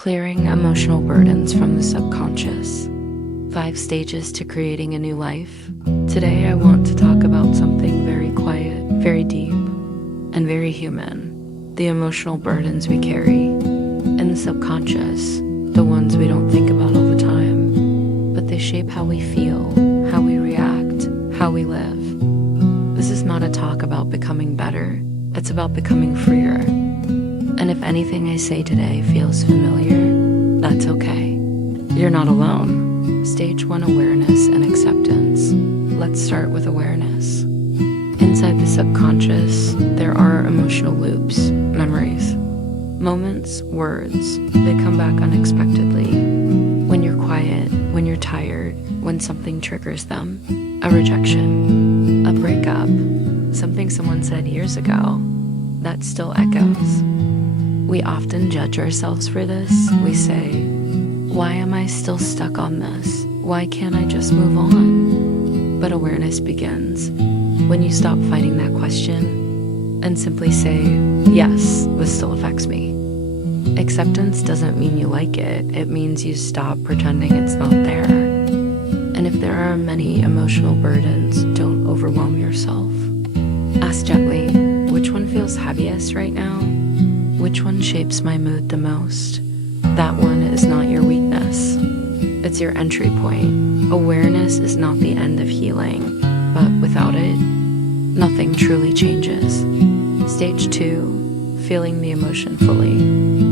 Clearing emotional burdens from the subconscious. 5 stages to creating a new life. Today I want to talk about something very quiet, very deep, and very human. The emotional burdens we carry in the subconscious, the ones we don't think about all the time, but they shape how we feel, how we react, how we live. This is not a talk about becoming better, it's about becoming freer. And if anything I say today feels familiar, that's okay. You're not alone. Stage 1: awareness and acceptance. Let's start with awareness. Inside the subconscious, there are emotional loops, memories, moments, words. They come back unexpectedly. When you're quiet, when you're tired, when something triggers them. A rejection, a breakup, something someone said years ago, that still echoes. We often judge ourselves for this. We say, why am I still stuck on this? Why can't I just move on? But awareness begins when you stop fighting that question and simply say, yes, this still affects me. Acceptance doesn't mean you like it. It means you stop pretending it's not there. And if there are many emotional burdens, don't overwhelm yourself. Ask gently, which one feels heaviest right now? Which one shapes my mood the most? That one is not your weakness. It's your entry point. Awareness is not the end of healing, but without it, nothing truly changes. Stage 2: feeling the emotion fully.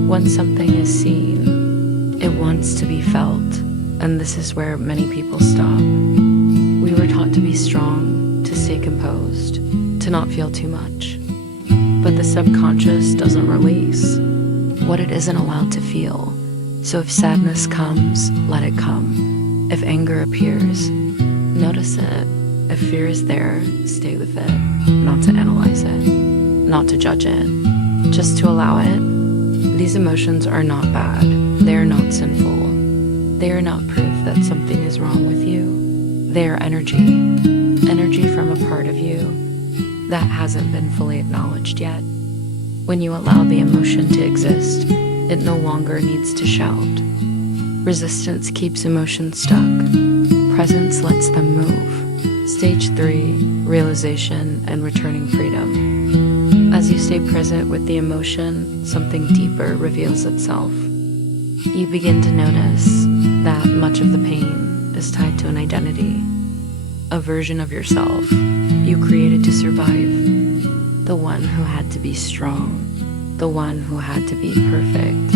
Once something is seen, it wants to be felt, and this is where many people stop. We were taught to be strong, to stay composed, to not feel too much. But the subconscious doesn't release what it isn't allowed to feel. So if sadness comes, let it come. If anger appears, notice it. If fear is there, stay with it. Not to analyze it, not to judge it, just to allow it. These emotions are not bad. They are not sinful. They are not proof that something is wrong with you. They are energy from a part of you that hasn't been fully acknowledged yet. When you allow the emotion to exist, it no longer needs to shout. Resistance keeps emotions stuck. Presence lets them move. Stage 3: realization and returning freedom. As you stay present with the emotion, something deeper reveals itself. You begin to notice that much of the pain is tied to an identity, a version of yourself you created to survive, the one who had to be strong, the one who had to be perfect,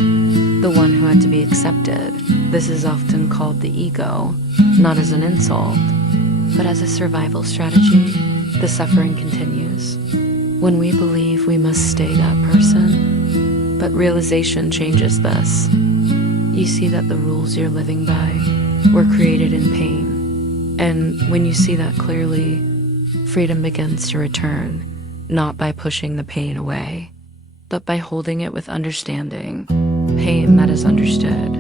the one who had to be accepted. This is often called the ego, not as an insult, but as a survival strategy. The suffering continues when we believe we must stay that person, but realization changes this. You see that the rules you're living by were created in pain, and when you see that clearly, freedom begins to return, not by pushing the pain away, but by holding it with understanding. Pain that is understood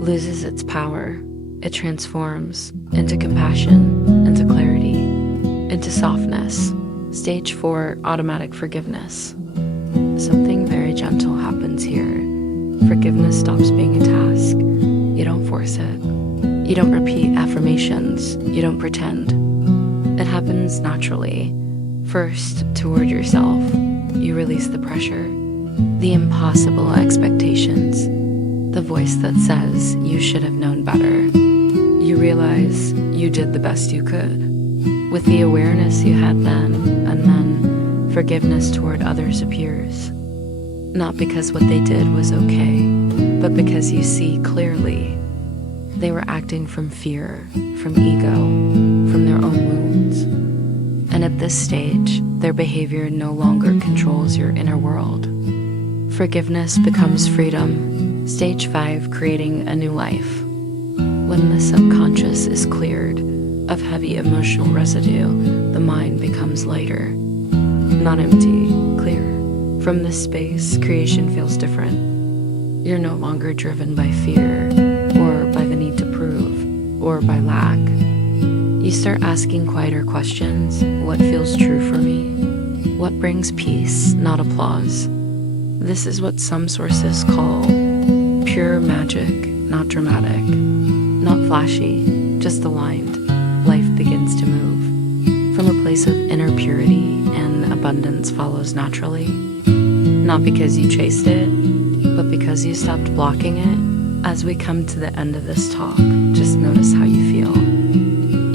loses its power. It transforms into compassion, into clarity, into softness. Stage 4: automatic forgiveness. Something very gentle happens here. Forgiveness stops being a task. You don't force it. You don't repeat affirmations. You don't pretend. It happens naturally. First, toward yourself, you release the pressure, the impossible expectations, the voice that says you should have known better. You realize you did the best you could with the awareness you had then, and then forgiveness toward others appears. Not because what they did was okay, but because you see clearly they were acting from fear, from ego, from their own wounds. And at this stage, their behavior no longer controls your inner world. Forgiveness becomes freedom. Stage 5: creating a new life. When the subconscious is cleared of heavy emotional residue, the mind becomes lighter, not empty, clear. From this space, creation feels different. You're no longer driven by fear, or by the need to prove, or by lack. You start asking quieter questions. What feels true for me? What brings peace, not applause? This is what some sources call Pure magic, not dramatic, not flashy, just the wind. Life begins to move from a place of inner purity, and abundance follows naturally. Not because you chased it, but because you stopped blocking it. As we come to the end of this talk, just notice how you feel.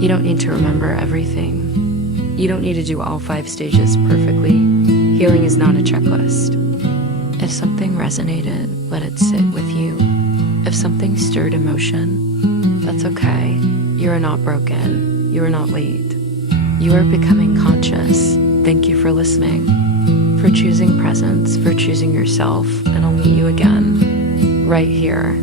You don't need to remember everything. You don't need to do all 5 stages perfectly. Healing is not a checklist. If something resonated, let it sit with you. If something stirred emotion, that's okay. You are not broken. You are not late. You are becoming conscious. Thank you for listening, for choosing presence, for choosing yourself, and I'll meet you again, right here